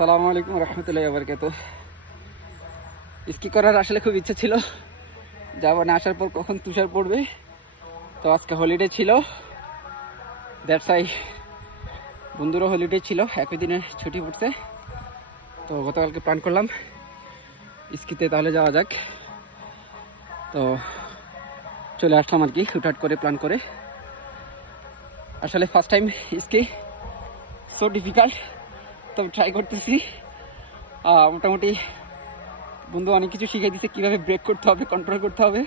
আসসালামু আলাইকুম রহমতুল্লাহি ওয়া বারাকাতুহু। স্কি করার আসলে খুব ইচ্ছা ছিল, যাবো না আসার পর কখন তুষার পড়বে। তো আজকে হলিডে ছিল, দ্যাটস ওয়াই বন্ধুরও হলিডে ছিল, একই দিনে ছুটি পড়ছে। তো গতকালকে প্ল্যান করলাম স্কিতে তাহলে যাওয়া যাক। তো চলে আসলাম আর কি, হুটহাট করে প্ল্যান করে। আসলে first time ski, so difficult, তো ট্রাই করতেছি। মোটামুটি বন্ধু অনেক কিছু শিখিয়ে দিচ্ছে, কীভাবে ব্রেক করতে হবে, কন্ট্রোল করতে হবে,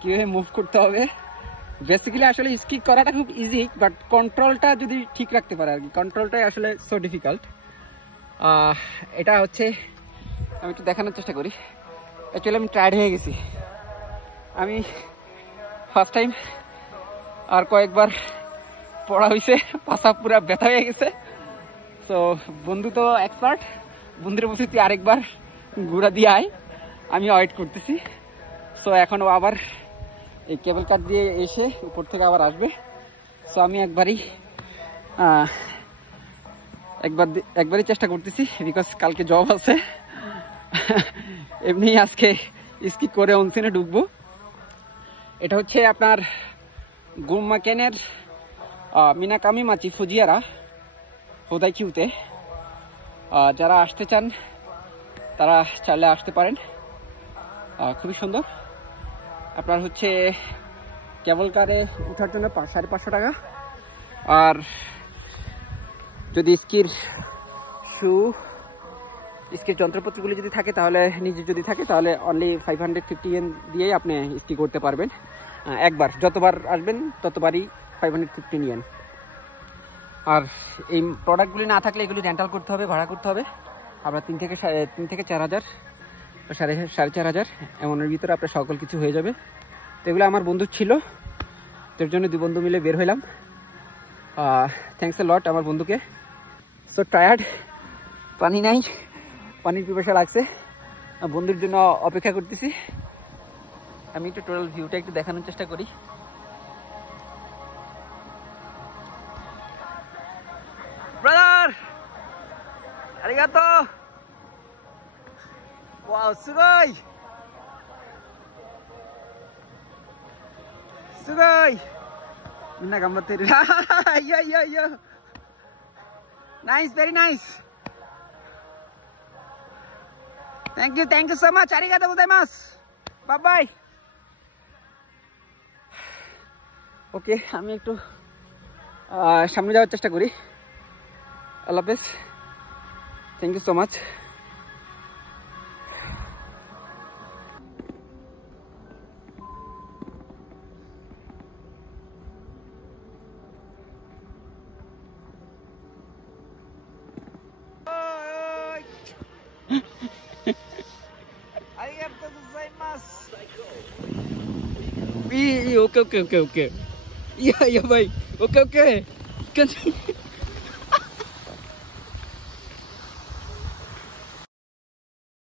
কীভাবে মুভ করতে হবে। বেসিক্যালি আসলে স্কি করাটা খুব ইজি, বাট কন্ট্রোলটা যদি ঠিক রাখতে পারে আর কি, কন্ট্রোলটাই আসলে সো ডিফিকাল্ট। এটা হচ্ছে আমি একটু দেখানোর চেষ্টা করি। অ্যাকচুয়ালি আমি টায়ার্ড হয়ে গেছি, আমি ফার্স্ট টাইম আর কয়েকবার পড়া হয়েছে, পাশা পুরা ব্যথা হয়ে গেছে। তো বন্ধু তো এক্সপার্ট, বন্ধুর বলছি তুই আরেকবার ঘুরা দিয়ে আয়, আমি ওয়েট করতেছি। সো এখন আবার এই কেবল কাট দিয়ে এসে উপর থেকে আবার আসবে। সো আমি একবারই চেষ্টা করতেছি, বিকজ কালকে জব আছে। এমনি আজকে স্কি করে অনসিনে ঢুকবো। এটা হচ্ছে আপনার গুমমাকেনের মিনাকামি মাচি ফুজিয়ারা হোদাই কিউতে। যারা আসতে চান তারা চাইলে আসতে পারেন, খুবই সুন্দর। আপনার হচ্ছে কেবল কারে ওঠার জন্য 550 টাকা, আর যদি স্কির যন্ত্রপাতিগুলি যদি থাকে, তাহলে নিজে যদি থাকে তাহলে অনলি 550 ইয়েন দিয়েই আপনি স্কি করতে পারবেন একবার। যতবার আসবেন ততবারই 515 ইয়েন। আর এই প্রোডাক্টগুলি না থাকলে এগুলি রেন্টাল করতে হবে, ভাড়া করতে হবে। আপনার 3 থেকে 4,000, 4,500 এমনের ভিতরে আপনার সকল কিছু হয়ে যাবে। তো এগুলো আমার বন্ধু ছিল, তার জন্য 2 বন্ধু মিলে বের হইলাম। থ্যাংকস এ লট আমার বন্ধুকে। সো টায়ার্ড, পানি নাই, পানির পিপাসা লাগছে, বন্ধুর জন্য অপেক্ষা করতেছি। আমি একটু টোটাল ভিউটা একটু দেখানোর চেষ্টা করি। ব্রাদার আরিগাতো, ওয়াও সুগই সুগই মিনা গাম্বাতে রে। Yeah nice, very nice, thank you so much, আরিগাতো গোজাইমাসু, বাই বাই। ওকে, আমি একটু সামনে যাওয়ার চেষ্টা করি। আল্লাহ হাফেজ, thank you so much. Okay. Yeah, bhai. Okay.